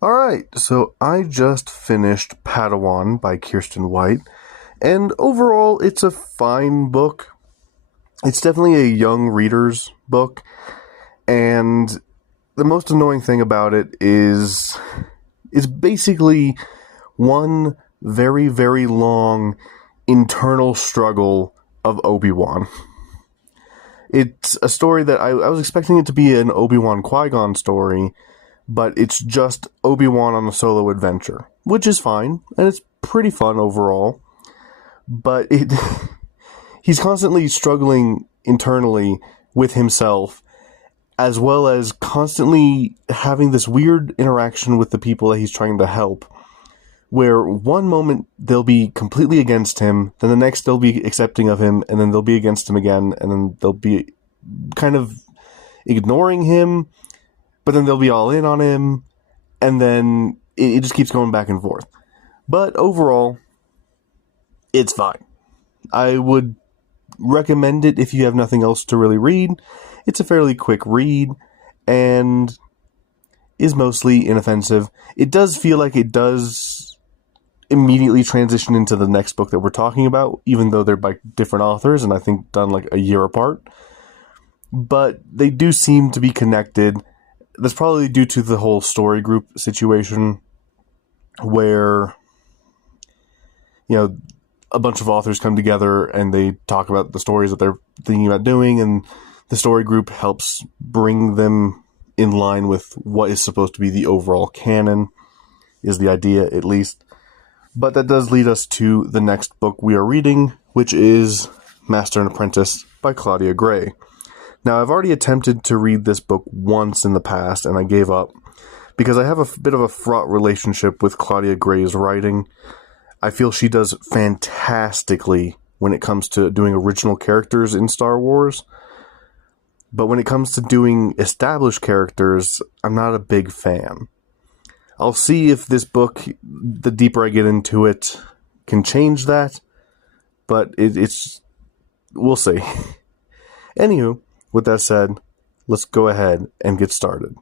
Alright, so I just finished Padawan by Kirsten White, and overall it's a fine book. It's definitely a young reader's book, and the most annoying thing about it is it's basically one very, very long internal struggle of Obi-Wan. It's a story that I was expecting it to be an Obi-Wan Qui-Gon story, but it's just Obi-Wan on a solo adventure, which is fine, and it's pretty fun overall. But he's constantly struggling internally with himself, as well as constantly having this weird interaction with the people that he's trying to help, where one moment they'll be completely against him, then the next they'll be accepting of him, and then they'll be against him again, and then they'll be kind of ignoring him, but then they'll be all in on him, and then it just keeps going back and forth. But overall, it's fine. I would recommend it if you have nothing else to really read. It's a fairly quick read, and is mostly inoffensive. It does feel like it does immediately transition into the next book that we're talking about, even though they're by different authors, and I think done like a year apart. But they do seem to be connected. That's probably due to the whole story group situation, where, a bunch of authors come together and they talk about the stories that they're thinking about doing, and the story group helps bring them in line with what is supposed to be the overall canon, is the idea at least. But that does lead us to the next book we are reading, which is Master and Apprentice by Claudia Gray. Now, I've already attempted to read this book once in the past, and I gave up, because I have a bit of a fraught relationship with Claudia Gray's writing. I feel she does fantastically when it comes to doing original characters in Star Wars, but when it comes to doing established characters, I'm not a big fan. I'll see if this book, the deeper I get into it, can change that, but we'll see. Anywho, with that said, let's go ahead and get started.